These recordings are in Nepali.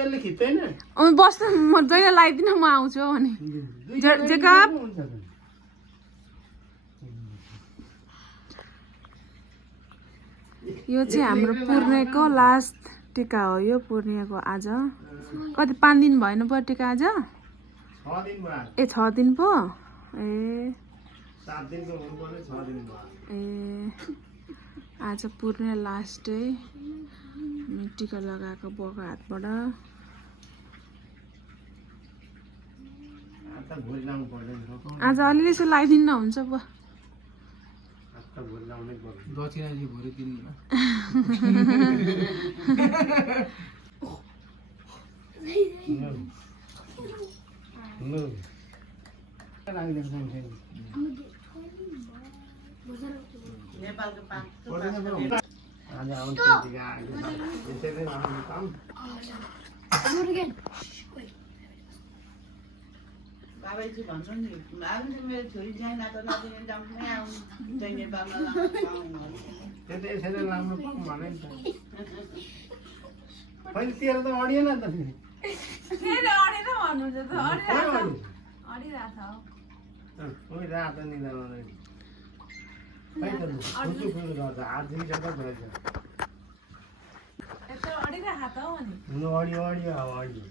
त्यसले खिच्दैन बस्नु म जहिले लगाइदिन म आउँछु भने जेकब यो चाहिँ हाम्रो पूर्णेको लास्ट टिका हो यो पूर्णेको आज कति 5 दिन भएन पो टिका आज 6 दिन भयो ए 6 दिन पो ए 7 दिनको हुनुपर्ने 6 दिन भयो ए आज पूर्णे लास्ट डे टिका लगाएको बुवाको हातबाट आता भोलि लाउनु पर्दैन आज अलिअलि यसो लगाइदिन्न हुन्छ बुवा आता भोलि लाउनै पर्छ दक्षिणा चाहिँ भोलि दिनमा नेपालको पाँच आज आउँछ टिका त्यसैले आउनु काम बाबाजी भन्छ नि आज मेरो छोरी चाहिँ नाता नातिनी जम्मै आउनु चाहिँ नेपालमा त्यो त यसैले लाउनु पाऊँ भने नि त पहिले तेरो त अडिएन त फेरि ओइ रातो निदा खै त फुटु फुटु गर्छ हात दिन जग्गा भएछ नु अडियो अडियो अब अडियो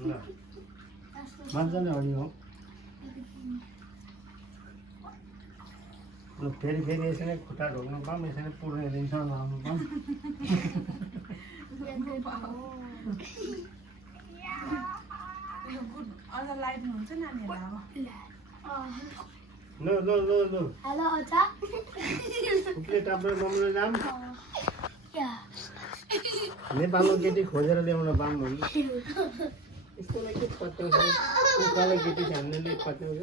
ल मजाले अडियो फेरि फेरि यसरी खुट्टा ढोक्नु पाऊँ यसरी पुर्ने दिनसम्म लाउनु पाऊँ लो लो लो लो हेलो अचा उपले टाप्रे मम्मीले जाम नेपालको केटी खोजेर ल्याउन पाऊँ भने यस्तोलाई के पत्याउँछ उकालो केटी छान्नेले पत्याउँछ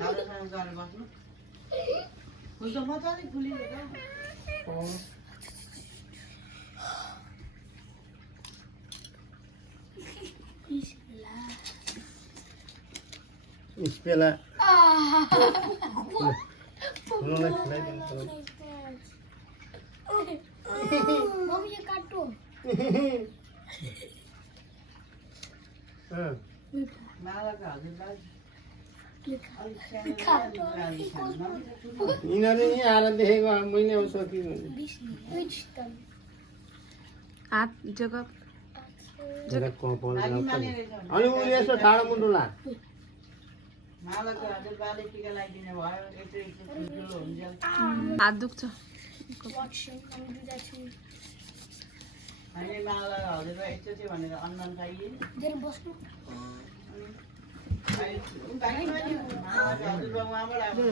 दादासँग गएर बस्नु फुल त मजाले फुलिरहेको स्पेला उनीलाई खुलाइदिनु पर्यो मम्मी ये काटो मालाको हजुरलाई यिनीहरू यहीँ आएर देखेको मैले अब सकिनु हात जग्गा अनि उसले यसो ठाडो मुन्टो ला मालाको हजुरबाले टिका लगाइदिने भयो यत्रो ठुल्ठुलो हुन्छ हात दुख्छ हामीले माला हजुरबा यस्तो थियो भनेर अनुमान पाइए बस्नु मालाको हजुरबा उहाँबाट आएको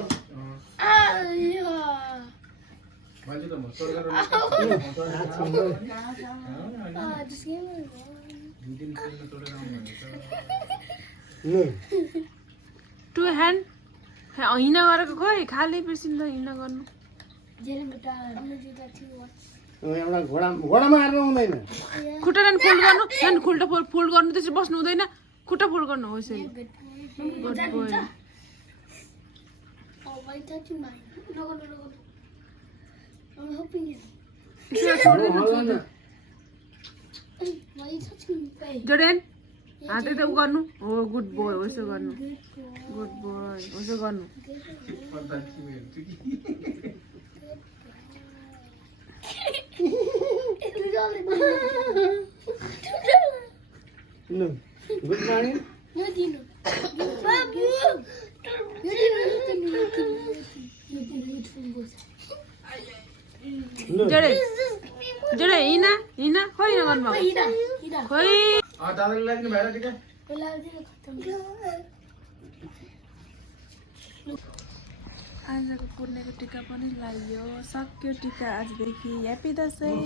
टु ह्यान्ड हिँड गरेको खोइ खाली बिर्सिन्छ हिँड गर्नु एउटा घोडामा हार्नु हुँदैन खुट्टा फोल्ड गर्नु झन् खुल्टा फोल्ड गर्नु त्यसरी बस्नु हुँदैन खुट्टा फोल्ड गर्नु हो यसरी गुड बोय जोडेन हात त उ गर्नु हो गुड बोय उसो गर्नु गुड बोय उसो गर्नु गुड मर्निङ जोडे जोडे हिँड हिँड खोइ नगर्नु खोइ दादाले लाग्ने भएर टिका आजको पूर्णेको टिका पनि लगाइयो सक्यो टिका आजदेखि ह्याप्पी दसैँ